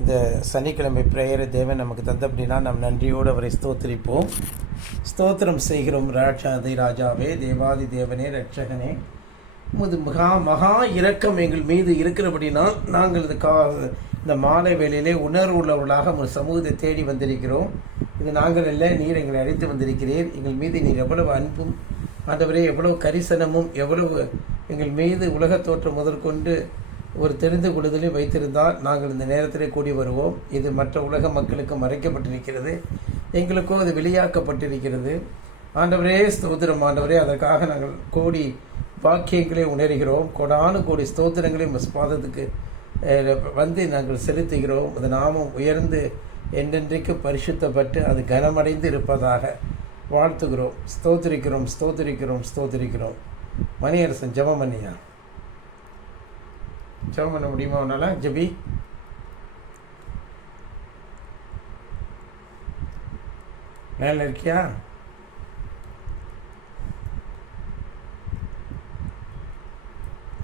இந்த சனிக்கிழமை பிரேயரை தேவன் நமக்கு தந்தபடினா நாம் நன்றியோடு அவரை ஸ்தோத்திரிப்போம். ஸ்தோத்திரம் செய்கிறோம். ராட்சாதி ராஜாவே, தேவாதி தேவனே, ரட்சகனே, உமது மகா இரக்கம் எங்கள் மீது இருக்கிறபடினால் நாங்கள் இந்த மாலை வேளையிலே உணர்வு உள்ளவர்களாக ஒரு சமூகத்தை தேடி வந்திருக்கிறோம். இது நாங்கள் அல்ல, நீர் எங்களை அழைத்து வந்திருக்கிறீர். எங்கள் மீது நீர் எவ்வளவு அன்பும் ஆண்டவரே, எவ்வளவு கரிசனமும், எவ்வளவு எங்கள் மீது உலகத் தோற்றம் முதற்கொண்டு ஒரு தெரிந்து கொள்ளுதலை வைத்திருந்தால் நாங்கள் இந்த நேரத்தில் கூடி வருவோம். இது மற்ற உலக மக்களுக்கு மறைக்கப்பட்டிருக்கிறது, எங்களுக்கோ அது வெளியாக்கப்பட்டிருக்கிறது. ஆண்டவரே ஸ்தோத்திரம். ஆண்டவரே, அதற்காக நாங்கள் கோடி வாக்கியங்களை உணர்கிறோம். கோடானு கோடி ஸ்தோத்திரங்களை பாதத்துக்கு வந்து நாங்கள் செலுத்துகிறோம். அது நாமும் உயர்ந்து என்றென்றைக்கு பரிசுத்தப்பட்டு அது கனமடைந்து இருப்பதாக வாழ்த்துகிறோம். ஸ்தோத்திரிக்கிறோம், ஸ்தோத்திரிக்கிறோம், ஸ்தோத்திரிக்கிறோம். மணியரசன் ஜெபம் பண்ணியா? ஜெபம் பண்ண முடியுமா உன்னால? ஜெபி. மேல இருக்கியா?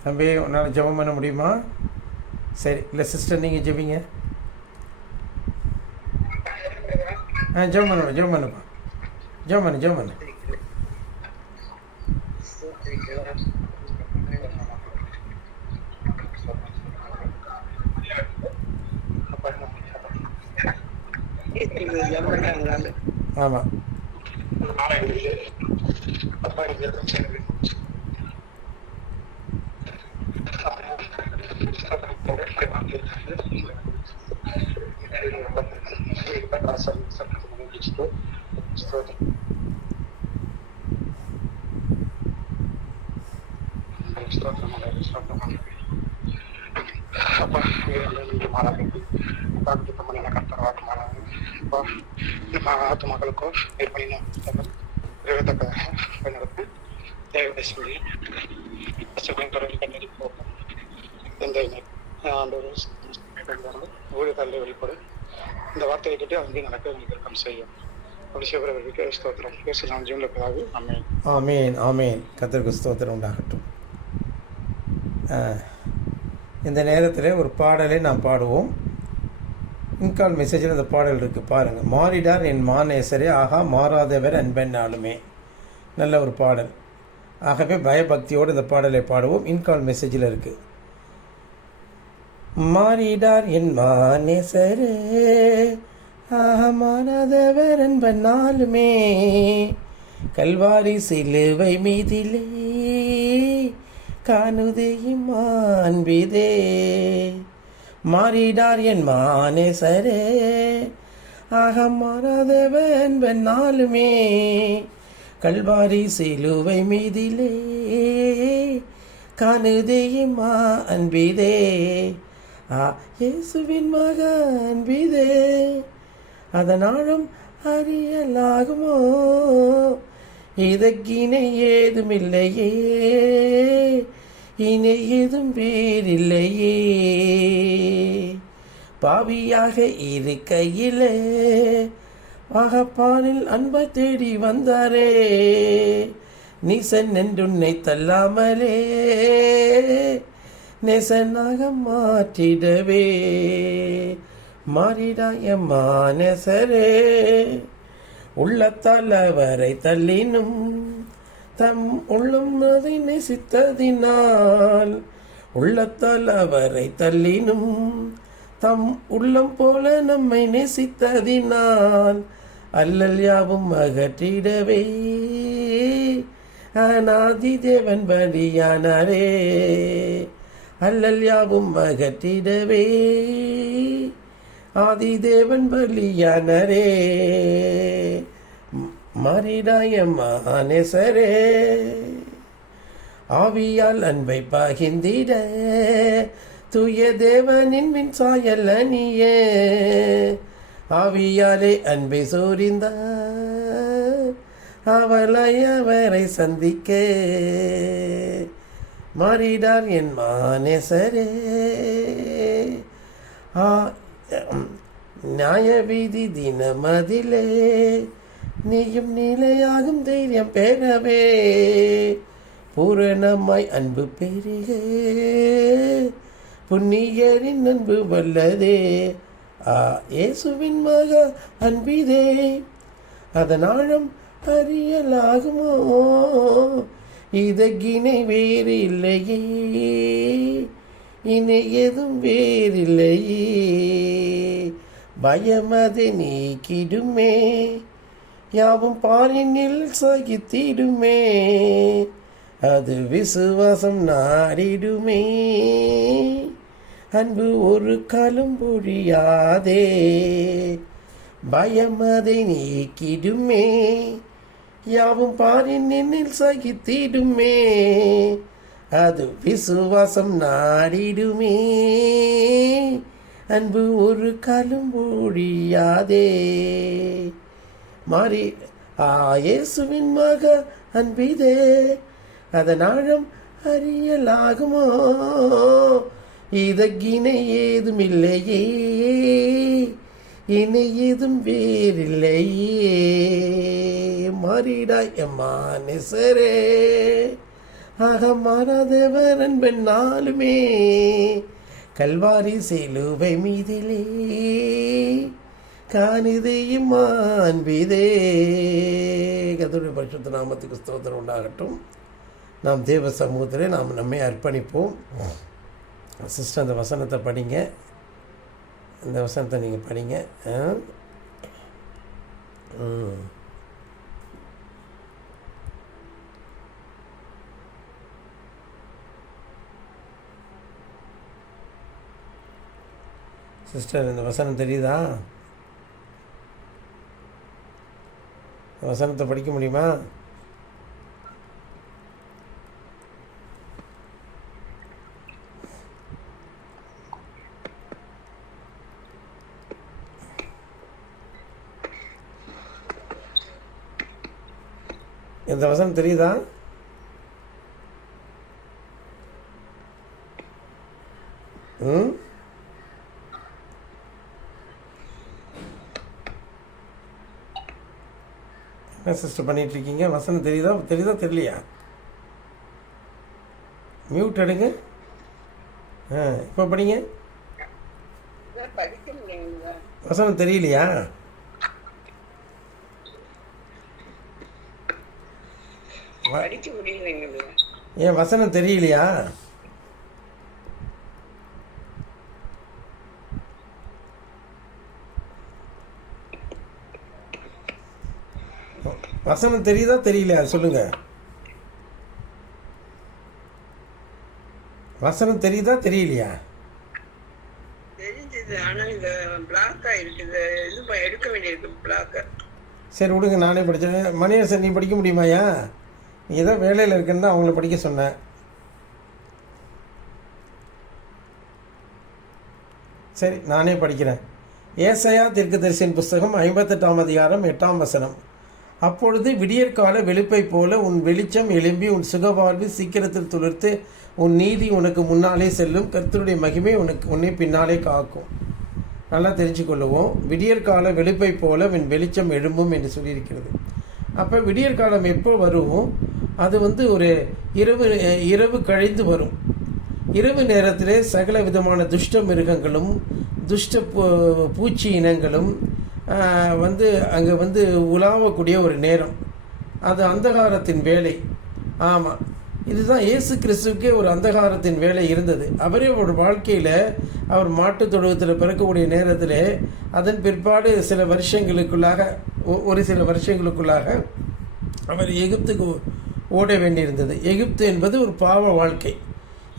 தம்பி, உன்னால் ஜெபம் பண்ண முடியுமா? சரி, இல்லை சிஸ்டர், நீங்கள் ஜெபிங்க. ஜெபம் பண்ணுப்பா, ஜெபம் பண்ணுப்பா, ஜெபம் பண்ணு, ஜெபம் பண்ணு. ஆமாம், ఆత్మకలకు ఏర్పడిన వివేకనకు దైవదశమి ఎంతైనా ஊழிய தள்ளி வெளிப்படு. இந்த வார்த்தையை கேட்டு அங்கே நடக்க எங்களுக்கு செய்யும். ஸ்தோத்திரம். பேசலாம் ஜீவனுக்காக. ஆமேன், ஆமேன், ஆமேன். கர்த்தருக்கு ஸ்தோத்திரம் உண்டாகட்டும். இந்த நேரத்தில் ஒரு பாடலை நாம் பாடுவோம். இன்கால் மெசேஜில் அந்த பாடல் இருக்குது பாருங்கள். மாறிடார் என் மாநேசரே, ஆகா மாறாதவர் அன்பென்னாலுமே. நல்ல ஒரு பாடல். ஆகவே பயபக்தியோடு இந்த பாடலை பாடுவோம். இன்கால் மெசேஜில் இருக்குது. மாறிடார் என் மாநேசரே, ஆகா மாறாதவர் அன்பென்னாலுமே, கல்வாரி சிலுவை மீதிலே காணுதே அன்பிதே. மாறிடார் என் மாநேசரே, ஆக மாறாதவன் பெண்ணாலுமே, கல்வாரி சிலுவை மீதிலே காணுதே அன்பிதே. இயேசுவின் மக அன்பிதே, அதனாலும் அறியலாகுமோ, இதற்கினை ஏதுமில்லையே, இனி ஏதும் வேறில்லையே. பாவியாக இருக்கையிலே மகப்பானில் அன்பை தேடி வந்தாரே, நீசன் என்றுன்னை தள்ளாமலே நேசனாக மாற்றிடவே. மாறிடாய மாநேசரே, உள்ளத்தால் அவரை தள்ளினும் தம் உள்ளம் அதை நேசித்ததினால், உள்ளத்தால் அவரை தள்ளினும் தம் உள்ளம் போல நம்மை நேசித்ததினால், அல்லல் யாவும் அகற்றிடவே அநாதி தேவன் பலியானாரே. அல்லல் யாவும் அகற்றிடவே ஆதி தேவன் பலியானரே. மாறிடாய மாநேசரே, ஆவியால் அன்பை பகிர்ந்திட தூய தேவனின் மின் சாயல் அணியே, ஆவியாலே அன்பை சோரிந்த அவளை அவரை சந்திக்க. மாறிடார் என் மாநேசரே, நியாய வீதி தினமதிலே நீயும் நிலையாகும் தைரியம் பெறவே, பூரணமாய் அன்பு பெருக புண்ணியரின் அன்பு வல்லதே. இயேசுவின் மக அன்பிதே அதனாலும் அறியலாகுமோ, இதற்கினை வேறில்லையே, இணை எதுவும் வேறில்லையே. பயமதை நீக்கிடுமே, யாவும் பாரினில் சகித்திடுமே, அது விசுவாசம் நாடிடுமே. அன்பு ஒரு காலம் பொழியாதே, பயமதை நீக்கிடுமே, யாவும் பாரினில் சகித்திடுமே, அது விசுவாசம் நாடிடுமே. அன்பு ஒரு காலம் ஒழியாதே. மாறி இயேசுவின் மக அன்பிதே அதனாலும் அறியலாகுமோ, இதற்கிணை ஏதும் இல்லையே, இணை ஏதும் வேறில்லையே. மாறிடாய் எம்மா நெசரே, மாறாதவர் அன்பன் நாளுமே, கல்வாரி சிலுவை மீதிலே காணிதையும் அன்பிதே. கர்த்தருடைய பரிசுத்த நாமத்துக்கு ஸ்தோத்திரம் உண்டாகட்டும். நாம் தேவ சமூகத்திலே நாம் நம்மை அர்ப்பணிப்போம். சிஸ்டர் அந்த வசனத்தை படிங்க, இந்த வசனத்தை நீங்கள் படிங்க. சிஸ்டர் இந்த வசனம் தெரியுதா? வசனத்தை படிக்க முடியுமா? இந்த வசனம் தெரியுதா? என்ன சிஸ்டர் பண்ணிகிட்ருக்கீங்க? வசனம் தெரியுதா தெரியலையா? மியூட் எடுங்க. இப்போ படிங்க. வசனம் தெரியலையா? ஏன் வசனம் தெரியலையா? வசனம் தெரியுதா தெரியலையா சொல்லுங்க. வசனம் தெரியுதா தெரியலையா? சரி விடுங்க, நானே படித்தேன். மணியரசன் நீ படிக்க முடியுமாயா? நீ ஏதோ வேலையில் இருக்குன்னு தான் அவங்கள படிக்க சொன்னேன். சரி நானே படிக்கிறேன். ஏசாயா தீர்க்கதரிசியின் புஸ்தகம் 58ஆம் அதிகாரம் 8ஆம் வசனம். அப்பொழுது விடியற்கால வெளுப்பை போல உன் வெளிச்சம் எழும்பி உன் சுகவாழ்வு சீக்கிரத்தில் துளிர்த்து உன் நீதி உனக்கு முன்னாலே செல்லும், கர்த்தருடைய மகிமை உன்னை பின்னாலே காக்கும். நல்லா தெரிஞ்சுக்கொள்ளுவோம். விடியற்கால வெளுப்பை போல உன் வெளிச்சம் எழும்பும் என்று சொல்லியிருக்கிறது. அப்போ விடியற்காலம் எப்போ வரும்? அது ஒரு இரவு கழிந்து வரும். இரவு நேரத்திலே சகல விதமான துஷ்ட மிருகங்களும் துஷ்ட பூச்சி இனங்களும் அங்கே உலாவக்கூடிய ஒரு நேரம். அது அந்தகாரத்தின் வேலை. ஆமாம், இதுதான் இயேசு கிறிஸ்துவுக்கே ஒரு அந்தகாரத்தின் வேலை இருந்தது. அவரே ஒரு வாழ்க்கையில் அவர் மாட்டுத் தொழுவத்தில் பிறக்கக்கூடிய நேரத்தில் அதன் பிற்பாடு ஒரு சில வருஷங்களுக்குள்ளாக அவர் எகிப்துக்கு ஓட வேண்டியிருந்தது. எகிப்து என்பது ஒரு பாவ வாழ்க்கை.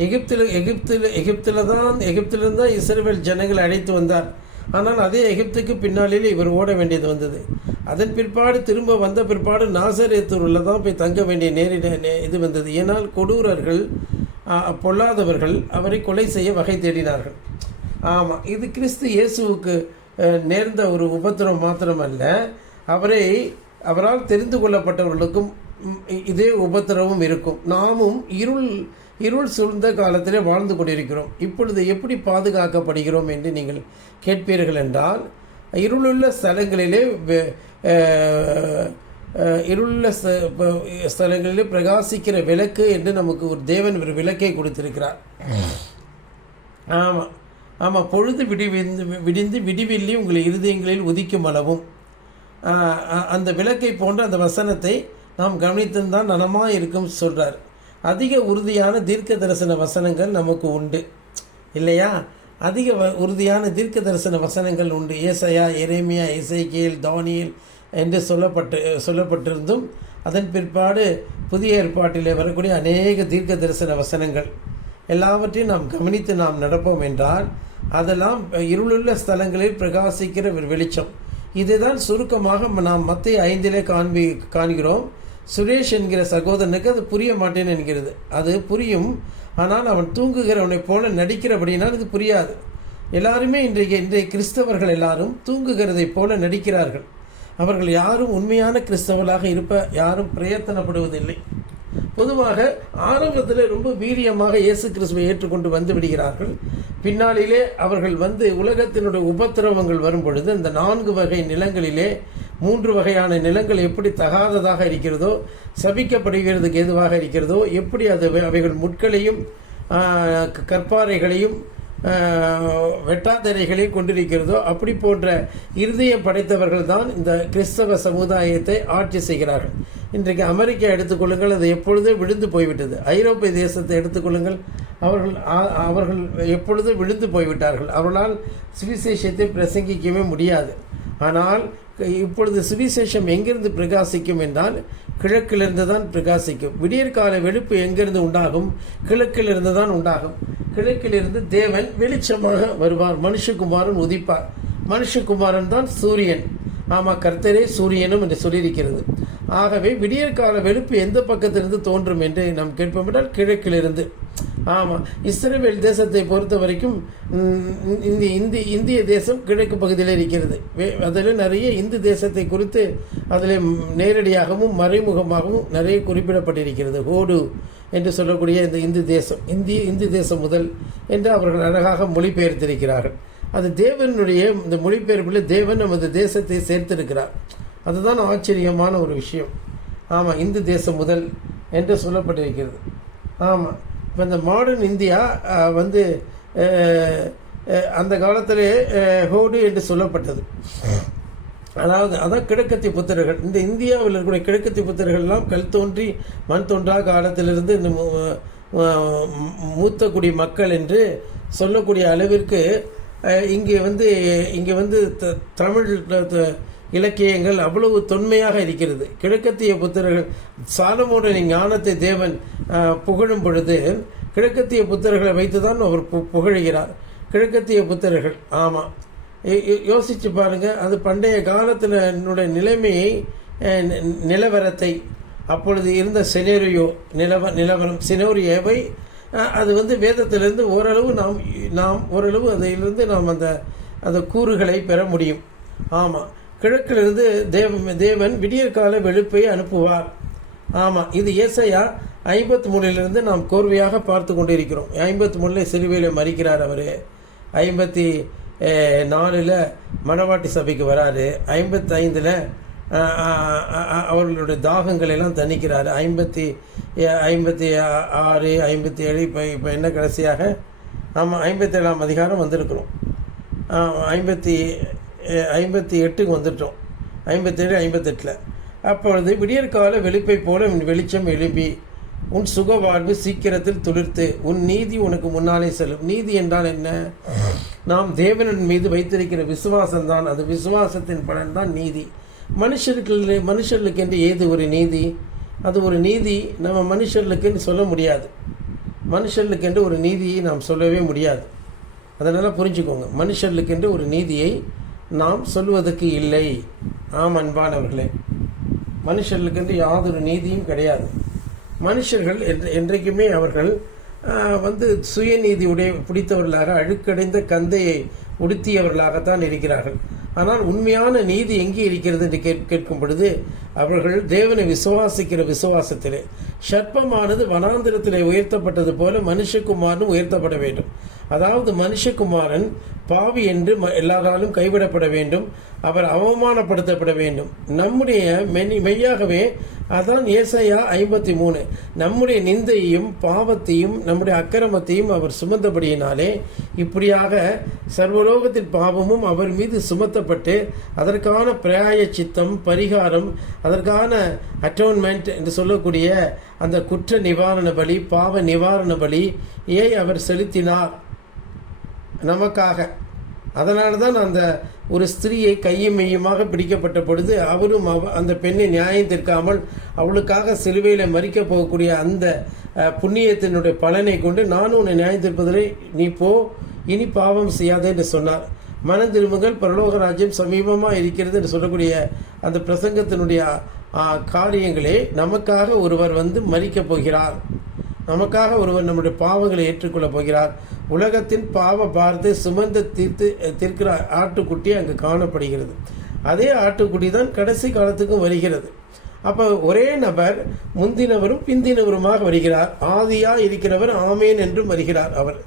எகிப்திலிருந்து தான் இஸ்ரவேல் ஜனங்களை அழைத்து வந்தார். ஆனால் அதே எகிப்துக்கு பின்னாளில் இவர் ஓட வேண்டியது வந்தது. அதன் பிற்பாடு திரும்ப வந்த பிற்பாடு நாசரேத்தூரில் தான் போய் தங்க வேண்டிய இது வந்தது. ஏனால் கொடூரர்கள், பொல்லாதவர்கள் அவரை கொலை செய்ய வகை தேடினார்கள். ஆமாம், இது கிறிஸ்து இயேசுவுக்கு நேர்ந்த ஒரு உபத்திரம் மாத்திரமல்ல, அவரால் தெரிந்து கொள்ளப்பட்டவர்களுக்கும் இதே உபத்திரமும் இருக்கும். நாமும் இருள் சூழ்ந்த காலத்திலே வாழ்ந்து கொண்டிருக்கிறோம். இப்பொழுது எப்படி பாதுகாக்கப்படுகிறோம் என்று நீங்கள் கேட்பீர்கள் என்றால், இருளுள்ள ஸ்தலங்களிலே பிரகாசிக்கிற விளக்கு என்று நமக்கு ஒரு தேவன் ஒரு விளக்கை கொடுத்திருக்கிறார். ஆமாம், ஆமாம், பொழுது விடிந்து விடிவெள்ளி உங்கள் இருதயங்களில் உதிக்கும் அளவும் அந்த விளக்கை போன்ற அந்த வசனத்தை நாம் கவனித்துதான் நலமாக இருக்கும் சொல்கிறார். அதிக உறுதியான தீர்க்க தரிசன வசனங்கள் நமக்கு உண்டு இல்லையா? அதிக உறுதியான தீர்க்க தரிசன வசனங்கள் உண்டு. ஏசாயா, எரேமியா, எசேக்கியேல், தானியேல் என்று சொல்லப்பட்டிருந்தும் அதன் பிற்பாடு புதிய ஏற்பாட்டிலே வரக்கூடிய அநேக தீர்க்க தரிசன வசனங்கள் எல்லாவற்றையும் நாம் கவனித்து நாம் நடப்போம் என்றால் அதெல்லாம் இருளுள்ள ஸ்தலங்களில் பிரகாசிக்கிற ஒரு வெளிச்சம். இதுதான் சுருக்கமாக நாம் மத்தேயு 5 காண்கிறோம். சுரேஷ் என்கிற சகோதரனுக்கு அது புரிய மாட்டேன்னு என்கிறது. அது புரியும், ஆனால் அவன் தூங்குகிறவனைப் போல நடிக்கிறபடினால் இது புரியாது. எல்லாருமே இன்றைய கிறிஸ்தவர்கள் எல்லாரும் தூங்குகிறதை போல நடிக்கிறார்கள். அவர்கள் யாரும் உண்மையான கிறிஸ்தவர்களாக யாரும் பிரயத்தனப்படுவதில்லை. பொதுவாக ஆரம்பத்தில் ரொம்ப வீரியமாக இயேசு கிறிஸ்துவை ஏற்றுக்கொண்டு வந்து விடுகிறார்கள். பின்னாளிலே அவர்கள் உலகத்தினுடைய உபத்திரவங்கள் வரும் பொழுது அந்த 4 வகை நிலங்களிலே 3 வகையான நிலங்கள் எப்படி தகாததாக இருக்கிறதோ, சபிக்கப்படுகிறதுக்கு ஏதுவாக இருக்கிறதோ, எப்படி அவைகள் முட்களையும் கற்பாறைகளையும் வெட்டாத்தரைகளையும் கொண்டிருக்கிறதோ, அப்படி போன்ற இருதயம் படைத்தவர்கள் தான் இந்த கிறிஸ்தவ சமுதாயத்தை ஆட்சி செய்கிறார்கள். இன்றைக்கு அமெரிக்கா எடுத்துக்கொள்ளுங்கள், அது எப்பொழுதே விழுந்து போய்விட்டது. ஐரோப்பிய தேசத்தை எடுத்துக்கொள்ளுங்கள், அவர்கள் எப்பொழுதே விழுந்து போய்விட்டார்கள். அவர்களால் சுவிசேஷத்தை பிரசங்கிக்கவே முடியாது. ஆனால் இப்பொழுது சுவிசேஷம் எங்கிருந்து பிரகாசிக்கும் என்றால் கிழக்கிலிருந்து தான் பிரகாசிக்கும். விடியற்கால வெளுப்பு எங்கிருந்து உண்டாகும்? கிழக்கிலிருந்து தான் உண்டாகும். கிழக்கிலிருந்து தேவன் வெளிச்சமாக வருவார். மனுஷகுமாரன் உதிப்பார். மனுஷகுமாரன் தான் சூரியன். ஆமாம், கர்த்தரே சூரியனும் என்று சொல்லியிருக்கிறது. ஆகவே விடியற்கால வெளுப்பு எந்த பக்கத்திலிருந்து தோன்றும் என்று நாம் கேட்போம் என்றால் கிழக்கிலிருந்து. ஆமாம், இஸ்ரவேல் தேசத்தை பொறுத்த வரைக்கும் இந்திய தேசம் கிழக்கு பகுதியில் இருக்கிறது. அதில் நிறைய இந்து தேசத்தை குறித்து அதில் நேரடியாகவும் மறைமுகமாகவும் நிறைய குறிப்பிடப்பட்டிருக்கிறது. ஹோடு என்று சொல்லக்கூடிய இந்த இந்து தேசம் முதல் என்று அவர்கள் அழகாக மொழிபெயர்த்திருக்கிறார்கள். அது தேவனுடைய இந்த மொழிபெயர்ப்பில் தேவன் நமது தேசத்தை சேர்த்திருக்கிறார். அதுதான் ஆச்சரியமான ஒரு விஷயம். ஆமாம், இந்து தேசம் முதல் என்று சொல்லப்பட்டிருக்கிறது. ஆமாம், இப்போ இந்த மாடர்ன் இந்தியா அந்த காலத்திலே ஹோடு என்று சொல்லப்பட்டது. அதாவது அதான் கிழக்கத்திய புத்திரர்கள். இந்த இந்தியாவில் இருக்கக்கூடிய கிழக்கத்திய புத்திரர்கள்லாம் கல் தோன்றி மண் தோன்றா காலத்திலிருந்து இந்த மூத்த குடி மக்கள் என்று சொல்லக்கூடிய அளவிற்கு இங்கே தமிழ் இலக்கியங்கள் அவ்வளவு தொன்மையாக இருக்கிறது. கிழக்கத்திய புத்திரர்கள் சாலமோனின் ஞானத்தை தேவன் புகழும் பொழுது கிழக்கத்திய புத்திரர்களை வைத்துதான் அவர் புகழுகிறார். கிழக்கத்திய புத்திரர்கள். ஆமாம், யோசிச்சு பாருங்க. அது பண்டைய காலத்தினுடைய நிலைமையை, நிலவரத்தை, அப்பொழுது இருந்த நிலவரம் சினோரியோவை அது வேதத்திலிருந்து ஓரளவு அதிலிருந்து நாம் அந்த கூறுகளை பெற முடியும். ஆமாம், கிழக்கிலிருந்து தேவன் விடியற்கால வெளுப்பை அனுப்புவார். ஆமாம், இது ஏசாயா 53 நாம் கோர்வையாக பார்த்து கொண்டிருக்கிறோம். 53 சிலுவையில் மரிக்கிறார் அவர். 54 மணவாட்டி சபைக்கு வராரு. 55 அவர்களுடைய தாகங்கள் எல்லாம் தணிக்கிறார். 56, 57 இப்போ என்ன கடைசியாக? ஆமாம், 57ஆம் அதிகாரம் வந்திருக்கிறோம். 58க்கு வந்துட்டோம். 57, 58. அப்பொழுது விடியற்கால வெளிப்பை போல உன் வெளிச்சம் எழும்பி உன் சுக வாழ்வு சீக்கிரத்தில் துளிர்த்து உன் நீதி உனக்கு முன்னாலே செல்லும். நீதி என்றால் என்ன? நாம் தேவனின் மீது வைத்திருக்கிற விசுவாசம் தான். அது விசுவாசத்தின் பலன் தான் நீதி. மனுஷர்களுக்கு என்று ஏது ஒரு நீதி? அது ஒரு நீதி நம்ம மனுஷர்களுக்குன்னு சொல்ல முடியாது. மனுஷர்களுக்கென்று ஒரு நீதியை நாம் சொல்லவே முடியாது. அதனால் புரிஞ்சுக்கோங்க, மனுஷர்களுக்கென்று ஒரு நீதியை நாம் சொல்வதற்கு இல்லை. ஆம் அன்பானவர்களே, மனுஷர்களுக்கென்று யாதொரு நீதியும் கிடையாது. மனுஷர்கள் என்றைக்குமே அவர்கள் சுயநீதியுடைய பிடித்தவர்களாக அழுக்கடைந்த கந்தையை உடுத்தியவர்களாகத்தான் இருக்கிறார்கள். ஆனால் உண்மையான நீதி எங்கே இருக்கிறது என்று கேட்கும் பொழுது அவர்கள் தேவனை விசுவாசிக்கிற விசுவாசத்திலே. சர்ப்பமானது வனாந்திரத்திலே உயர்த்தப்பட்டது போல மனுஷகுமாரனும் உயர்த்தப்பட வேண்டும். அதாவது மனுஷகுமாரன் பாவி என்று எல்லாராலும் கைவிடப்பட வேண்டும். அவர் அவமானப்படுத்தப்பட வேண்டும். நம்முடைய மெய்யாகவே அதான் ஏசாயா 53. நம்முடைய நிந்தையையும் பாவத்தையும் நம்முடைய அக்கிரமத்தையும் அவர் சுமந்தபடியினாலே இப்படியாக சர்வலோகத்தின் பாவமும் அவர் மீது சுமத்தப்பட்டு அதற்கான பிராயச்சித்தம், பரிகாரம், அதற்கான அட்டோன்மெண்ட் என்று சொல்லக்கூடிய அந்த குற்ற நிவாரண பலி, பாவ நிவாரண பலி அவர் செலுத்தினார் நமக்காக. அதனால தான் அந்த ஒரு ஸ்திரீயை கையும் மெய்யுமாக பிடிக்கப்பட்ட பொழுது அவரும் அந்த பெண்ணை நியாயம் தீர்க்காமல் அவளுக்காக சிலுவையில் மறிக்கப் போகக்கூடிய அந்த புண்ணியத்தினுடைய பலனை கொண்டு நானும் உன்னை நியாயம் தீர்ப்பதிலே நீ போ, இனி பாவம் செய்யாதே என்று சொன்னார். மனம் திரும்புங்கள், பரலோக ராஜ்யம் சமீபமாக இருக்கிறது என்று சொல்லக்கூடிய அந்த பிரசங்கத்தினுடைய காரியங்களே நமக்காக ஒருவர் வந்து மறிக்கப் போகிறார். நமக்காக ஒருவர் நம்முடைய பாவங்களை ஏற்றுக்கொள்ளப் போகிறார். உலகத்தின் பாவ பாரத்தை சுமந்து தீர்க்கிற ஆட்டுக்குட்டி அங்கு காணப்படுகிறது. அதே ஆட்டுக்குட்டி தான் கடைசி காலத்துக்கும் வருகிறது. அப்போ ஒரே நபர் முந்தினவரும் பிந்தினவருமாக வருகிறார். ஆதியாக இருக்கிறவர் ஆமேன் என்றும் வருகிறார் அவர்.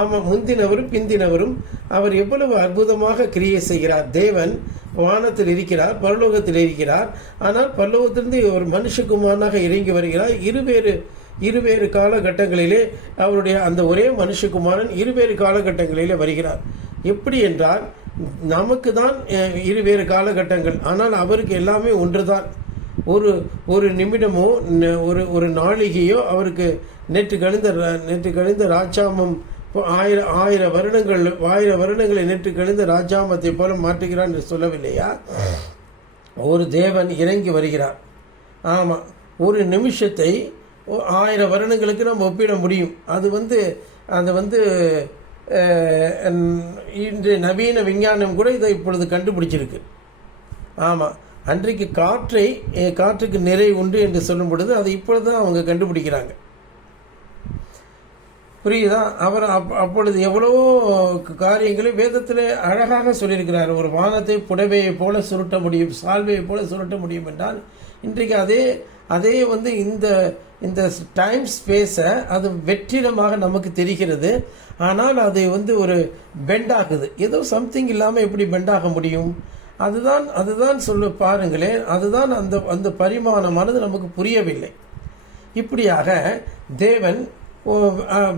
ஆமாம், முந்தினவரும் பிந்தினவரும். அவர் எவ்வளவு அற்புதமாக கிரியை செய்கிறார். தேவன் வானத்தில் இருக்கிறார், பரலோகத்தில் இருக்கிறார். ஆனால் பரலோகத்திலிருந்து ஒரு மனுஷகுமாரனாக இறங்கி வருகிறார். இருவேறு காலகட்டங்களிலே அவருடைய அந்த ஒரே மனுஷகுமாரன் இருவேறு காலகட்டங்களிலே வருகிறார். எப்படி என்றால் நமக்கு தான் இருவேறு காலகட்டங்கள், ஆனால் அவருக்கு எல்லாமே ஒன்றுதான். ஒரு நிமிடமோ ஒரு நாளிகையோ அவருக்கு நேற்று கழிந்த ராஜாமம் 1000 வருடங்களை நேற்று கழிந்த ராஜாமத்தை போல மாற்றுகிறான் என்று சொல்லவில்லையா? ஒரு தேவன் இறங்கி வருகிறார். ஆமாம், ஒரு நிமிஷத்தை 1000 வருடங்களுக்கு நம்ம ஒப்பிட முடியும். அது வந்து இன்று நவீன விஞ்ஞானம் கூட இதை இப்பொழுது கண்டுபிடிச்சிருக்கு. ஆமாம், அன்றைக்கு காற்றுக்கு நிறை உண்டு என்று சொல்லும் பொழுது அதை இப்பொழுது தான் அவங்க கண்டுபிடிக்கிறாங்க. புரியுதா? அவர் அப்பொழுது எவ்வளவோ காரியங்களை வேதத்தில் அழகாக சொல்லியிருக்கிறார். ஒரு வானத்தை புடவையை போல சுருட்ட முடியும், சால்வையை போல சுருட்ட முடியும் என்றால் இன்றைக்கு அதே வந்து இந்த டைம் ஸ்பேஸை அது வெற்றிடமாக நமக்கு தெரிகிறது. ஆனால் அது வந்து ஒரு பெண்ட் ஆகுது. ஏதோ சம்திங் இல்லாமல் எப்படி பெண்ட் ஆக முடியும்? அதுதான் சொல்ல பாருங்களேன். அதுதான் அந்த பரிமாணமானது நமக்கு புரியவில்லை. இப்படியாக தேவன்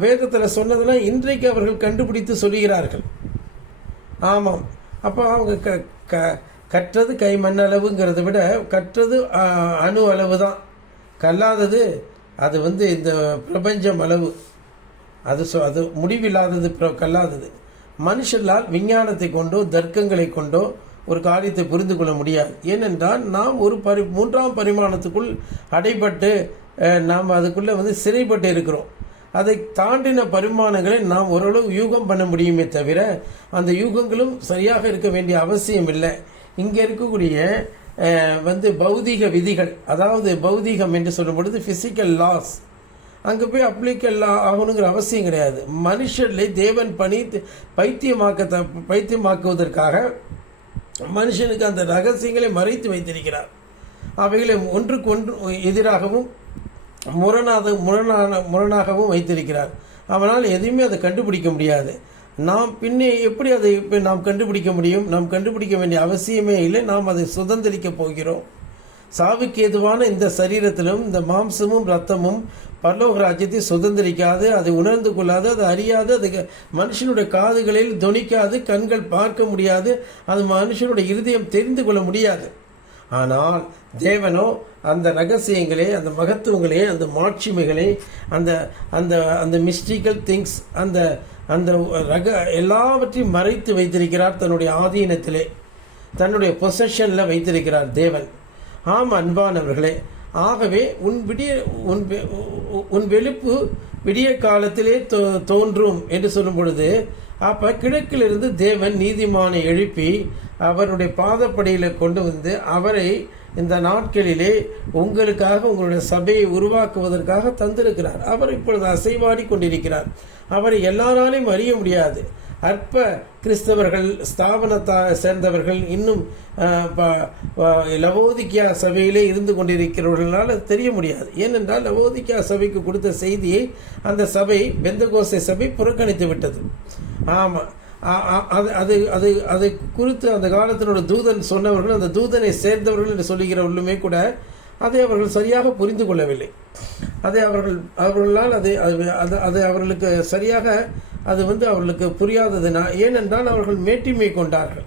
வேதத்தில் சொன்னதெல்லாம் இன்றைக்கு அவர்கள் கண்டுபிடித்து சொல்லுகிறார்கள். ஆமாம், அப்போ அவங்க கற்றது கை மண்ணளவுங்கிறத விட கற்றது அணு அளவு தான். கல்லாதது அது வந்து இந்த பிரபஞ்சம் அளவு. அது முடிவில்லாதது, கல்லாதது. மனுஷர்களால் விஞ்ஞானத்தை கொண்டோ தர்க்கங்களை கொண்டோ ஒரு காரியத்தை புரிந்து கொள்ள முடியாது. ஏனென்றால் நாம் ஒரு 3ஆம் பரிமாணத்துக்குள் அடைபட்டு நாம் அதுக்குள்ளே வந்து சிறைப்பட்டு இருக்கிறோம். அதை தாண்டின பரிமாணங்களை நாம் ஓரளவு யூகம் பண்ண முடியுமே தவிர அந்த யூகங்களும் சரியாக இருக்க வேண்டிய அவசியம் இல்லை. இங்கே இருக்கக்கூடிய வந்து பௌதீக விதிகள், அதாவது பௌதீகம் என்று சொல்லும் பொழுது ஃபிசிக்கல் லாஸ், அங்கே போய் அப்ளிக்கல் ஆகணுங்கிற அவசியம் கிடையாது. மனுஷர்களை தேவன் பைத்தியமாக்குவதற்காக மனுஷனுக்கு அந்த ரகசியங்களை மறைத்து வைத்திருக்கிறார். அவைகளை ஒன்றுக்கு ஒன்று எதிராகவும் முரணாகவும் வைத்திருக்கிறார். அவனால் எதையுமே அதை கண்டுபிடிக்க முடியாது. நாம் பின்னே எப்படி அதை நாம் கண்டுபிடிக்க முடியும்? நாம் கண்டுபிடிக்க வேண்டிய அவசியமே இல்லை. நாம் அதை சுதந்திரிக்க போகிறோம். சாவுக்கு ஏதுவான இந்த சரீரத்திலும் இந்த மாம்சமும் இரத்தமும் பரலோக ராஜ்யத்தை சுதந்திரிக்காது, அதை உணர்ந்து கொள்ளாது, அதை அறியாது, அது மனுஷனுடைய காதுகளில் தொனிக்காது, கண்கள் பார்க்க முடியாது, அது மனுஷனுடைய இருதயம் தெரிந்து கொள்ள முடியாது. ஆனால் தேவனோ அந்த ரகசியங்களே, அந்த மகத்துவங்களே, அந்த மாட்சிமைகளே, அந்த அந்த அந்த மிஸ்டிக்கல் திங்ஸ், அந்த அந்த எல்லாவற்றையும் மறைத்து வைத்திருக்கிறார். தன்னுடைய ஆதீனத்திலே, தன்னுடைய பொசஷனில் வைத்திருக்கிறார் தேவன். ஆம் அன்பானவர்களே, ஆகவே உன் வெளுப்பு விடிய காலத்திலே தோன்றும் என்று சொல்லும் பொழுது, அப்போ கிழக்கிலிருந்து தேவன் நீதிமானை எழுப்பி அவருடைய பாதப்படியில் கொண்டு வந்து அவரை இந்த நாட்களிலே உங்களுக்காக உங்களுடைய சபையை உருவாக்குவதற்காக தந்திருக்கிறார். அவர் இப்பொழுது அசைவாடி கொண்டிருக்கிறார். அவரை எல்லாராலையும் அறிய முடியாது. அற்ப கிறிஸ்தவர்கள், ஸ்தாபனத்தை சேர்ந்தவர்கள், இன்னும் லவோதிக்கியா சபையிலே இருந்து கொண்டிருக்கிறவர்களால் தெரிய முடியாது. ஏனென்றால் லவோதிக்கியா சபைக்கு கொடுத்த செய்தியை அந்த சபை, பெந்தகோஸ்தே சபை புறக்கணித்து விட்டது. ஆமாம், அது அது அது குறித்து அந்த காலத்தினோட தூதன் சொன்னவர்கள், அந்த தூதனை சேர்ந்தவர்கள் என்று சொல்லுகிறவர்களுமே கூட அதை அவர்கள் சரியாக புரிந்து கொள்ளவில்லை. அதை அவர்களால் அதை அவர்களுக்கு சரியாக அது அவர்களுக்கு புரியாததுனா, ஏனென்றால் அவர்கள் மேட்டிமை கொண்டார்கள்.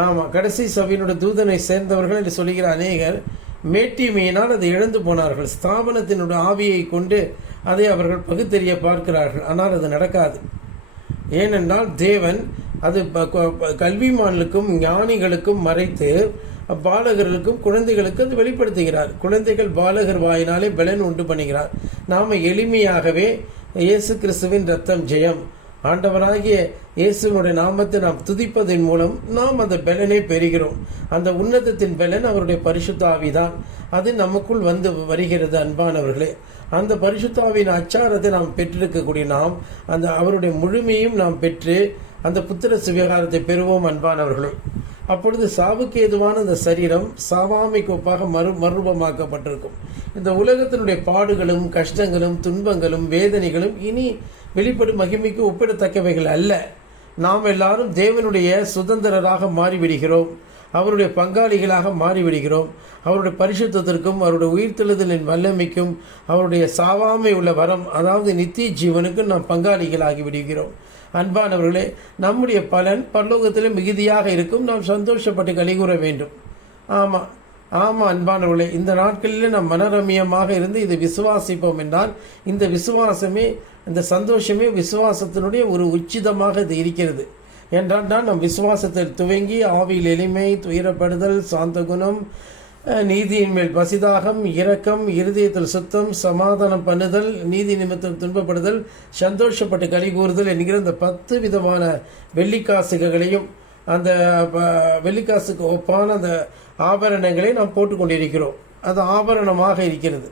ஆமாம், கடைசி சபையினுடைய தூதனை சேர்ந்தவர்கள் என்று சொல்லுகிற அநேகர் மேட்டிமையினால் அதை இழந்து போனார்கள். ஸ்தாபனத்தினுடைய ஆவியை கொண்டு அதை அவர்கள் பகுத்தறிய பார்க்கிறார்கள், ஆனால் அது நடக்காது. ஏனென்றால் தேவன் அது கல்விமான்களுக்கும் ஞானிகளுக்கும் மறைத்து பாலகர்களுக்கும் குழந்தைகளுக்கு அது வெளிப்படுத்துகிறார். குழந்தைகள் பாலகர் வாயினாலே பலன் உண்டு பண்ணுகிறார். நாம் எளிமையாகவே இயேசு கிறிஸ்துவின் ரத்தம் ஜெயம், ஆண்டவராகிய இயேசுனுடைய நாமத்தை நாம் துதிப்பதன் மூலம் நாம் அந்த பலனை பெறுகிறோம். அந்த உன்னதத்தின் பலன் அவருடைய பரிசுத்த ஆவிதான். அது நமக்குள் வருகிறது. அன்பானவர்களே, அந்த பரிசுத்தாவின் அச்சாரத்தை நாம் பெற்றிருக்கக்கூடிய நாம் அந்த அவருடைய முழுமையும் நாம் பெற்று அந்த புத்திர சுவிகாரத்தை பெறுவோம். அன்பானவர்களும், அப்பொழுது சாவுக்கு ஏதுவான அந்த சரீரம் சாவாமைக்கு ஒப்பாக மறுரூபமாக்கப்பட்டிருக்கும். இந்த உலகத்தினுடைய பாடுகளும் கஷ்டங்களும் துன்பங்களும் வேதனைகளும் இனி வெளிப்படும் மகிமைக்கு ஒப்பிடத்தக்கவைகள் அல்ல. நாம் எல்லாரும் தேவனுடைய சுதந்திரராக மாறிவிடுகிறோம், அவருடைய பங்காளிகளாக மாறிவிடுகிறோம். அவருடைய பரிசுத்தத்திற்கும் அவருடைய உயிர்த்தெழுதலின் வல்லமைக்கும் அவருடைய சாவாமை உள்ள வரம், அதாவது நித்திய ஜீவனுக்கும் நாம் பங்காளிகளாகி விடுகிறோம். அன்பானவர்களே, நம்முடைய பலன் பரலோகத்திலே மிகுதியாக இருக்கும். நாம் சந்தோஷப்பட்டு கலிகூற வேண்டும். ஆமாம் அன்பானவர்களே, இந்த நாட்களில் நாம் மனரமியமாக இருந்து இதை விசுவாசிப்போம் என்றால் இந்த விசுவாசமே, இந்த சந்தோஷமே விசுவாசத்தினுடைய ஒரு உச்சிதமாக இது இருக்கிறது. என்றால் தான் நம் விசுவாசத்தில் துவங்கி ஆவியில் எளிமை, துயரப்படுதல், சாந்த குணம், நீதியின் மேல் பசிதாகம், இரக்கம், இருதயத்தில் சுத்தம், சமாதானம் பண்ணுதல், நீதி நிமித்தம் துன்பப்படுதல், சந்தோஷப்பட்டு கலிகூறுதல் என்கிற இந்த 10 விதமான வெள்ளிக்காசுகளையும் அந்த வெள்ளிக்காசுக்கு ஒப்பான அந்த ஆபரணங்களை நாம் போட்டுக்கொண்டிருக்கிறோம். அது ஆபரணமாக இருக்கிறது,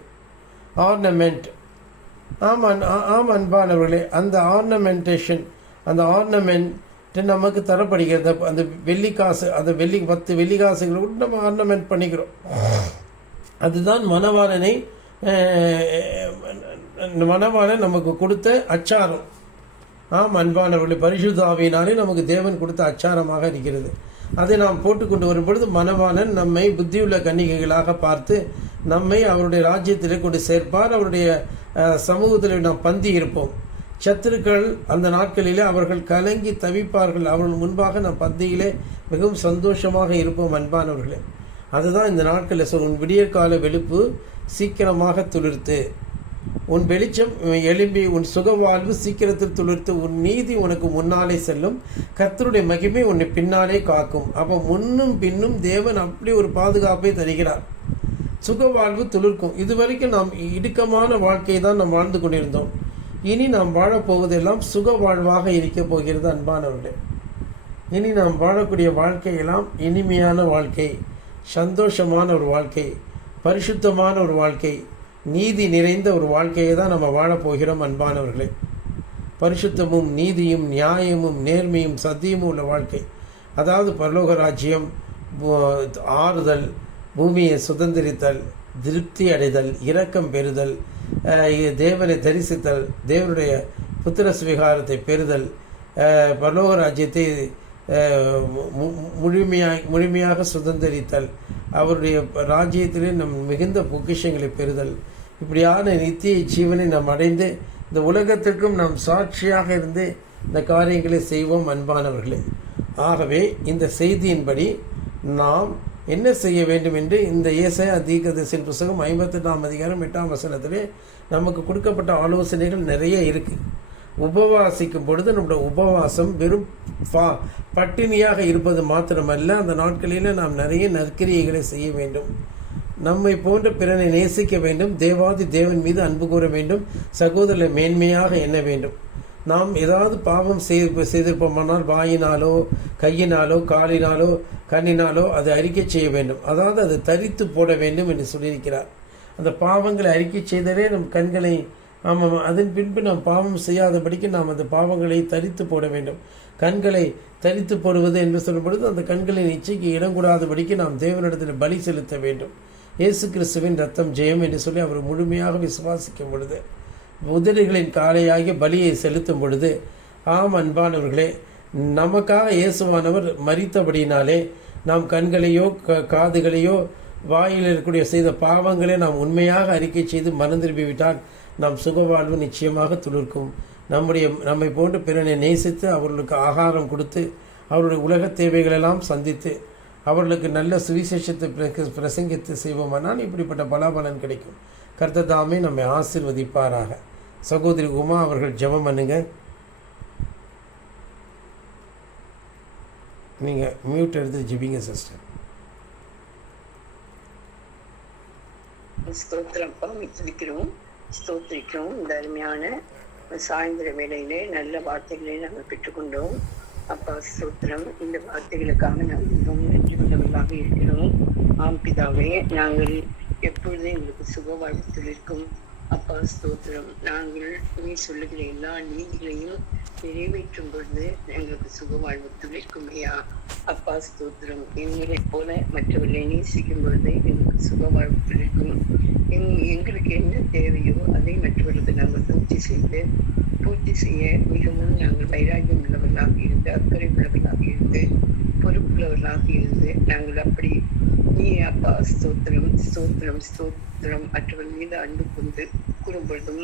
ஆர்னமெண்ட். ஆமாம் அன்பானவர்களே, அந்த ஆர்னமெண்டேஷன், அந்த ஆர்னமெண்ட் நமக்கு தரப்படுகிறது. அந்த வெள்ளிக்காசு, அந்த 10 வெள்ளிக்காசுகளை கூட நம்ம ஆர்னமெண்ட் பண்ணிக்கிறோம். அதுதான் மணவாளன் நமக்கு கொடுத்த அச்சாரம். அன்பானவர்களே, பரிசுத்த ஆவியினாலே நமக்கு தேவன் கொடுத்த அச்சாரமாக இருக்கிறது. அதை நாம் போட்டுக்கொண்டு வரும் பொழுது மணவாளன் நம்மை புத்தியுள்ள கன்னிகைகளாக பார்த்து நம்மை அவருடைய ராஜ்யத்திலே கொண்டு சேர்ப்பார். அவருடைய சமூகத்தில் நாம் பந்தி இருப்போம். சத்துருக்கள் அந்த நாட்களிலே அவர்கள் கலங்கி தவிப்பார்கள். அவர்கள் முன்பாக நம் பந்தியிலே மிகவும் சந்தோஷமாக இருப்போம். அன்பானவர்களே, அதுதான் இந்த நாட்களில் உன் விடியற்கால வெளுப்பு சீக்கிரமாக துளிர்த்து, உன் வெளிச்சம் எழும்பி, உன் சுகவாழ்வு சீக்கிரத்தில் துளிர்த்து, உன் நீதி உனக்கு முன்னாலே செல்லும், கர்த்தருடைய மகிமை உன்னை பின்னாலே காக்கும். அப்போ முன்னும் பின்னும் தேவன் அப்படி ஒரு பாதுகாப்பை தருகிறார். சுகவாழ்வு துளிர்க்கும். இதுவரைக்கும் நாம் இடுக்கமான வாழ்க்கையை தான் நாம் வாழ்ந்து கொண்டிருந்தோம். இனி நாம் வாழப்போவதெல்லாம் சுக வாழ்வாக இருக்க போகிறது. அன்பானவர்களே, இனி நாம் வாழக்கூடிய வாழ்க்கையெல்லாம் இனிமையான வாழ்க்கை, சந்தோஷமான ஒரு வாழ்க்கை, பரிசுத்தமான ஒரு வாழ்க்கை, நீதி நிறைந்த ஒரு வாழ்க்கையை தான் நம்ம வாழப்போகிறோம். அன்பானவர்களே, பரிசுத்தமும் நீதியும் நியாயமும் நேர்மையும் சத்தியமும் உள்ள வாழ்க்கை, அதாவது பரலோக ராஜ்யம், ஆறுதல், பூமியை சுதந்திரித்தல், திருப்தி அடைதல், இரக்கம் பெறுதல், தேவனை தரிசித்தல், தேவனுடைய புத்திர சுவிகாரத்தை பெறுதல், பரலோக ராஜ்யத்தை முழுமையாக சுதந்திரித்தல், அவருடைய ராஜ்யத்திலே நம் மிகுந்த பொக்கிஷங்களை பெறுதல், இப்படியான நித்திய ஜீவனை நாம் அடைந்து இந்த உலகத்திற்கும் நாம் சாட்சியாக இருந்து இந்த காரியங்களை செய்வோம். அன்பானவர்களே, ஆகவே இந்த செய்தியின்படி நாம் என்ன செய்ய வேண்டும் என்று இந்த ஏசாயா தீர்க்கதரிசியின் புத்தகம் 58ஆம் அதிகாரம் 8ஆம் வசனத்திலே நமக்கு கொடுக்கப்பட்ட ஆலோசனைகள் நிறைய இருக்குது. உபவாசிக்கும் பொழுது நம்முடைய உபவாசம் வெறும் பட்டினியாக இருப்பது மாத்திரமல்ல, அந்த நாட்களில் நாம் நிறைய நற்கிரியைகளை செய்ய வேண்டும். நம்மை போன்ற பிறனை நேசிக்க வேண்டும், தேவாதி தேவன் மீது அன்பு கூற வேண்டும், சகோதரரை மேன்மையாக எண்ண வேண்டும். நாம் ஏதாவது பாவம் செய்திருப்போமானால் வாயினாலோ கையினாலோ காலினாலோ கண்ணினாலோ அதை அறிக்கை செய்ய வேண்டும். அதாவது அதை தரித்து போட வேண்டும் என்று சொல்லியிருக்கிறார். அந்த பாவங்களை அறிக்கை செய்தலே நம் கண்களை, அதன் பின்பு நாம் பாவம் செய்யாதபடிக்கு நாம் அந்த பாவங்களை தரித்து போட வேண்டும். கண்களை தரித்து போடுவது என்று சொல்லும் பொழுது அந்த கண்களின் இச்சைக்கு இடம் கூடாதபடிக்கு நாம் தேவனிடத்தில் பலி செலுத்த வேண்டும். இயேசு கிறிஸ்துவின் ரத்தம் ஜெயம் என்று சொல்லி அவர் முழுமையாக விசுவாசிக்கும் பொழுது, உதடுகளின் காலையாகிய பலியை செலுத்தும் பொழுது, அன்பானவர்களே, நமக்காக இயேசுவானவர் மரித்தபடினாலே நாம் கண்களையோ காதுகளையோ வாயில் இருக்கக்கூடிய செய்த பாவங்களை நாம் உண்மையாக அறிக்கை செய்து மனம் திரும்பிவிட்டால் நாம் சுகவாழ்வு நிச்சயமாக துளிர்க்கும். நம்மை போன்று பிறனை நேசித்து அவர்களுக்கு ஆகாரம் கொடுத்து அவருடைய உலகத் தேவைகளெல்லாம் சந்தித்து அவர்களுக்கு நல்ல சுவிசேஷத்தை பிரசங்கித்து செய்வோமானால் இப்படிப்பட்ட பலாபலன் கிடைக்கும். கர்த்தர் தாமே நம்மை ஆசீர்வதிப்பாராக. சகோதரி உமா அவர்கள் ஜெபம் பண்ணுங்க. நீங்கள் மியூட் எடுத்து ஜெபிங்க சிஸ்டர். ஸ்தோத்திரப்பா, துதிக்கிறோம், ஸ்தோத்திரிக்கிறோம். இந்த அருமையான சாயந்தர வேளையிலே நல்ல வார்த்தைகளை நாங்கள் பெற்றுக்கொண்டோம். அப்பா ஸ்தோத்திரம். இந்த வார்த்தைகளுக்காக நாங்கள் மிகவும் நன்றி கொண்டவர்களாக இருக்கிறோம். ஆம் பிதாவே, நாங்கள் எப்பொழுதும் எங்களுக்கு சுக வாழ்வில் இருக்கும். அப்பா ஸ்தோத்திரம். நாங்கள் நீ சொல்லுகிற எல்லா நீதிகளையும் நிறைவேற்றும் பொழுது எங்களுக்கு சுக வாழ்வு துளிர்க்கும் ஐயா. அப்பா ஸ்தோத்திரம். எங்களைப் போல மற்றவர்களை நேசிக்கும் பொழுது எங்களுக்கு சுக வாழ்வு துளிர்க்கும். எங்களுக்கு என்ன தேவையோ அதை மற்றவர்களுக்கு நாங்கள் பூர்த்தி செய்ய மிகவும் நாங்கள் வைராகியம் உள்ளவர்களாக இருந்து, அக்கறை உள்ளவர்களாக இருந்து, பொறுப்புள்ளவர்களாக இருந்து நாங்கள் அப்படி நீ அப்பா ஸ்தோத்திரம் ஸ்தோத்திரம் ஸ்தோத்திரம் மற்றவர்கள் மீது அன்பு கொண்டு கூறும்பொழுதும்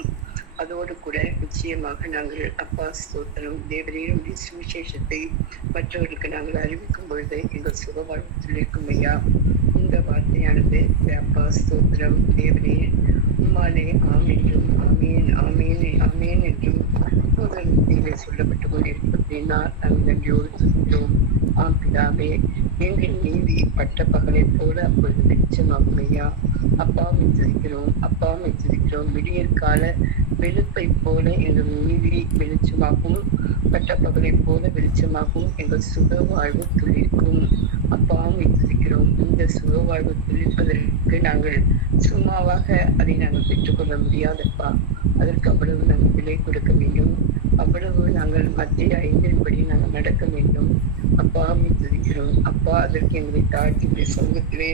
அதோடு கூட நிச்சயமாக நாங்கள் அப்பா ஸ்தோத்திரம் தேவரையுடைய சுவிசேஷத்தை மற்றவர்களுக்கு நாங்கள் அறிவிக்கும் பொழுது எங்கள் சுக வாழ்வில் இருக்கும் ஐயா. இந்த வார்த்தையானது அப்பா ஸ்தோத்திரம் தேவரே உம்மாலே ஆம் என்றும் ஆமேன் ஆமேன் ஆமேன் என்றும் முதலிலே சொல்லப்பட்டு கொண்டிருப்பதினால் நாங்கள் நன்றியோடு சொல்கிறோம். ஆம் பிதாவே, எங்கள் நீதி பட்ட பகலை போல அப்பொழுது வெளிச்சமாகும் ஐயா. அப்பாவை துதிக்கிறோம், அப்பாவை துதிக்கிறோம். விடியற் கால வெளுப்பை போல எங்கள் நீதி வெளிச்சமாகும், பட்ட பகலை போல வெளிச்சமாகும். எங்கள் சுக வாழ்வு துளிர்க்கும். அப்பாவை துதிக்கிறோம். இந்த சுக வாழ்வு துளிர்ப்பதற்கு நாங்கள் சும்மாவாக அதை நாங்கள் பெற்றுக்கொள்ள முடியாதப்பா. அதற்கு அவ்வளவு நாங்கள் விலை கொடுக்க வேண்டும். அவ்வளவு நாங்கள் மத்திய 5 நாங்கள் நடக்க வேண்டும். அப்பாவை துதிக்கிறோம். அப்பா, அதற்கு எங்களை தாழ்த்தி சமூகத்திலே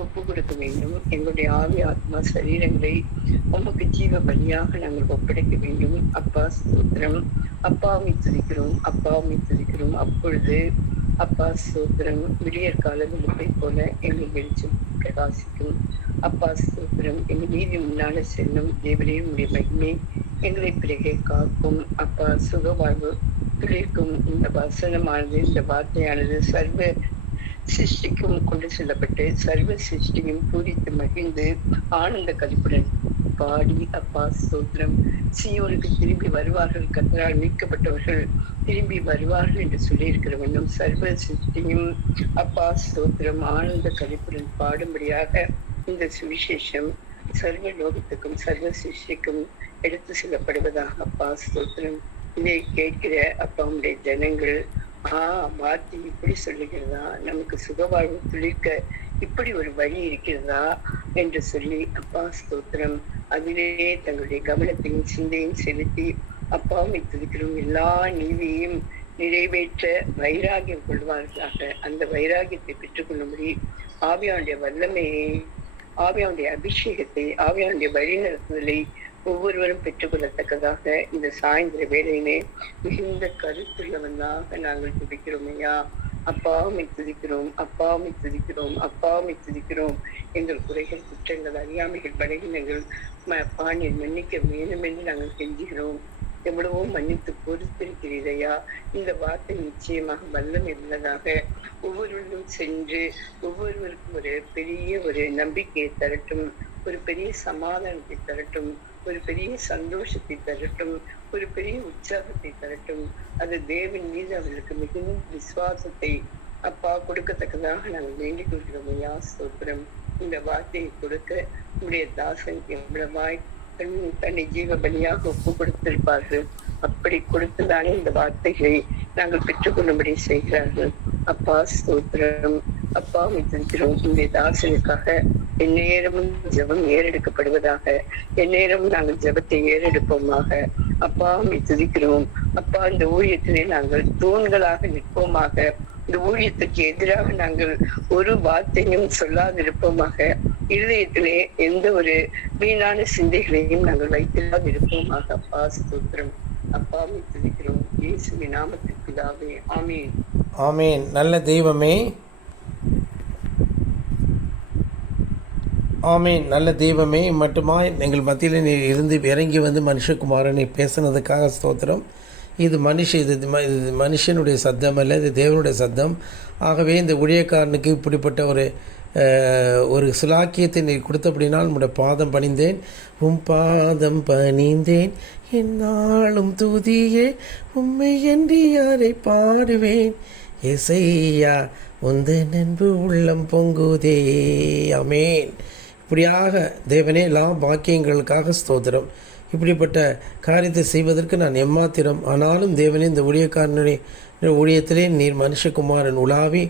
ஒப்பு கொடுக்க வேண்டும். எங்களுடைய ஆவி ஆத்மா சரீரங்களை உமக்கு ஜீவ பலியாக நாங்கள் ஒப்படைக்க வேண்டும். அப்பா ஸ்தோத்திரம். அப்பாவை துதிக்கிறோம், அப்பாவை துதிக்கிறோம். அப்பொழுது அப்பா ஸ்தோத்திரம் விடியற் கால வெளுப்பை போல எங்கள் வெளிச்சம் பிரகாசிக்கும். அப்பா ஸ்தோத்திரம். எங்கள் நீதி முன்னால செல்லும் தேவரே, உடைய மகிமை எங்களை பிறகே காக்கும். அப்பா சுக வாழ்வு துளிர்க்கும். இந்த வசனமானது, இந்த வார்த்தையானது சர்வ சிருஷ்டிக்கும் கொண்டு செல்லப்பட்டு சர்வ சிருஷ்டியும் பூரித்து மகிழ்ந்து ஆனந்த கலிப்புடன் பாடி அப்பா ஸ்தோத்திரம் சீயோனுக்கு திரும்பி வருவார்கள், கர்த்தரால் மீட்கப்பட்டவர்கள் திரும்பி வருவார்கள் என்று சொல்லி இருக்கிற வேண்டும். சர்வ சிருஷ்டியும் அப்பா ஸ்தோத்திரம் ஆனந்த கலிப்புடன் பாடும்படியாக இந்த சுவிசேஷம் சர்வ லோகத்துக்கும் சர்வ சிருஷ்டிக்கும் எடுத்து செல்லப்படுவதாக அப்பா ஸ்தோத்திரம். இதை கேட்கிற அப்பா உடைய ஜனங்கள் வார்த்தை இப்படி சொல்லுகிறதா, நமக்கு சுகவாழ்வு துளிர்க்க இப்படி ஒரு வழி இருக்கிறதா என்று சொல்லி அப்பா ஸ்தோத்திரம் அதிலேயே தங்களுடைய கவனத்தையும் சிந்தையும் செலுத்தி அப்பாவை துதிக்கிறோம். எல்லா நீதியையும் நிறைவேற்ற வைராகியம் கொள்வார்களாக. அந்த வைராகியத்தை பெற்றுக்கொள்ளும்படி ஆவியானுடைய வல்லமையை, ஆவியானுடைய அபிஷேகத்தை, ஆவியானுடைய வழிநடத்துதலை ஒவ்வொருவரும் பெற்றுக்கொள்ளத்தக்கதாக இந்த சாயந்திர வேளையிலே மிகுந்த கருத்துள்ளவனாக நாங்கள் துதிக்கிறோம் ஐயா. அப்பாவை துதிக்கிறோம், அப்பாவை துதிக்கிறோம், அப்பாவை துதிக்கிறோம். எங்கள் குறைகள், குற்றங்கள், அறியாமைகள், பலகீனங்கள் பாணியில் மன்னிக்க வேண்டும் என்று நாங்கள் கெஞ்சுகிறோம். எவ்வளவோ மன்னித்து பொறுத்திருக்கிறீரையா. இந்த வார்த்தை நிச்சயமாக வல்லமை உள்ளதாக ஒவ்வொருவரும் சென்று ஒவ்வொருவருக்கும் ஒரு பெரிய ஒரு நம்பிக்கையை தரட்டும், ஒரு பெரிய சமாதானத்தை தரட்டும், ஒரு பெரிய சந்தோஷத்தை தரட்டும், ஒரு பெரிய உற்சாகத்தை தரட்டும். அது தேவன் மீது அவர்களுக்கு மிகுந்த விசுவாசத்தை அப்பா கொடுக்கத்தக்கதாக நாங்கள் வேண்டிக் கொள்கிறோம் ஐயா. ஸ்தோத்திரம். இந்த வார்த்தையை கொடுக்க உடைய தாசன் எவ்வளவாய் தன்னை ஜீவ பலியாக ஒப்பு கொடுத்திருப்பார்கள். அப்படி கொடுத்துதானே இந்த வார்த்தைகளை நாங்கள் பெற்றுக்கொள்ளும்படி செய்கிறார்கள். அப்பா ஸ்தோத்திரம். அப்பா துதிக்கிறோம். இந்த தாசனுக்காக எந்நேரமும் ஜெபம் ஏறெடுக்கப்படுவதாக. எந்நேரமும் நாங்கள் ஜெபத்தை ஏறெடுப்போமாக. அப்பா துதிக்கிறோம். அப்பா, இந்த ஊழியத்திலே நாங்கள் தூண்களாக நிற்போமாக. இந்த ஊழியத்துக்கு எதிராக நாங்கள் ஒரு வார்த்தையும் சொல்லாதிருப்போமாக. இருதயத்திலே எந்த ஒரு வீணான சிந்தைகளையும் நாங்கள் வைத்திராதிருப்போமாக. அப்பா ஸ்தோத்திரம். அப்பாவை துதிக்கிறோம் இயேசுவின் நாமத்தில் பிதாவே. ஆமீன். ஆமீன். நல்ல தெய்வமே, ஆமீன். நல்ல தெய்வமே, மட்டுமாய் எங்கள் மத்தியில் நீ இருந்து இறங்கி வந்து மனுஷகுமாரனை பேசுனதுக்காக ஸ்தோத்திரம். இது மனுஷனுடைய சத்தம் அல்ல, இது தேவனுடைய சத்தம். ஆகவே இந்த ஊழியக்காரனுக்கு இப்படிப்பட்ட ஒரு சுலாக்கியத்தை நீ கொடுத்தபடினால் உம்முடைய பாதம் பணிந்தேன், பாதம் பணிந்தேன், என்னாலும் துதியே உம்மை என்று யாரை பாடுவேன், இசையா உந்த நண்பு உள்ளம் பொங்குதே. ஆமேன். இப்படியாக தேவனே எல்லா பாக்கியங்களுக்காக ஸ்தோத்திரம். இப்படிப்பட்ட காரியத்தை செய்வதற்கு நான் எம்மாத்திரம். ஆனாலும் தேவனே, இந்த ஊழியக்காரனுடைய ஊழியத்திலே நீர் மனுஷகுமாரன் உலாவி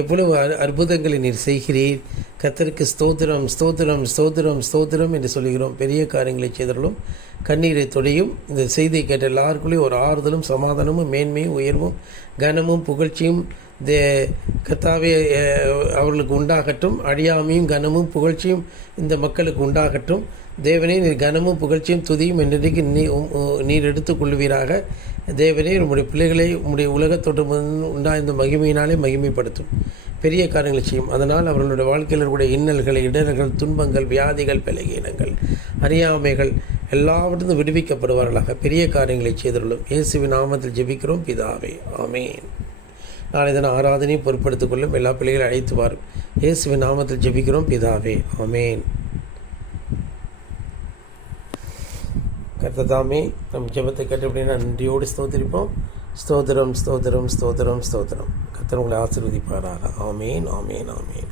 எவ்வளவு அற்புதங்களை நீர் செய்கிறீர். கர்த்தருக்கு ஸ்தோத்திரம், ஸ்தோத்திரம், ஸ்தோத்திரம், ஸ்தோத்திரம் என்று சொல்கிறோம். பெரிய காரியங்களை செய்தாலும் கண்ணீரை தொடையும். இந்த செய்தியை கேட்ட எல்லாருக்குள்ளேயும் ஒரு ஆறுதலும் சமாதானமும் மேன்மையும் உயர்வும் கனமும் புகழ்ச்சியும் கர்த்தாவே அவர்களுக்கு உண்டாகட்டும். அழியாமையும் கனமும் புகழ்ச்சியும் இந்த மக்களுக்கு உண்டாகட்டும். தேவனே, நீர் கனமும் புகழ்ச்சியும் துதியும் என்றைக்கு நீர் எடுத்துக்கொள்வீராக. தேவனே, உம்முடைய பிள்ளைகளை உம்முடைய உலகத்தொற்று உண்டான இந்த மகிமையினாலே மகிமைப்படுத்தும். பெரிய காரியங்களை செய்யும். அதனால் அவர்களுடைய வாழ்க்கையில் இருக்கக்கூடிய இன்னல்கள், இடர்கள், துன்பங்கள், வியாதிகள், பலகீனங்கள், அறியாமைகள் எல்லாவற்றிலும் விடுவிக்கப்படுவார்களாக. பெரிய காரியங்களை செய்துள்ளோம். இயேசுவின் நாமத்தில் ஜெபிக்கிறோம் பிதாவே. ஆமேன். நாளை தின ஆராதனை பொறுப்படுத்திக் கொள்ளும் எல்லா பிள்ளைகளை அழைத்து வாரும். இயேசுவின் நாமத்தில் ஜெபிக்கிறோம் பிதாவே. ஆமேன். கர்த்ததாமே நம் ஜெபத்தை கேட்டபடினா நன்றியோடு ஸ்தோத்திரிப்போம். ஸ்தோத்திரம், ஸ்தோத்திரம், ஸ்தோத்திரம், ஸ்தோத்திரம். கர்த்தர் உங்களை ஆசீர்வதிப்பாராக. ஆமேன், ஆமேன், ஆமேன்.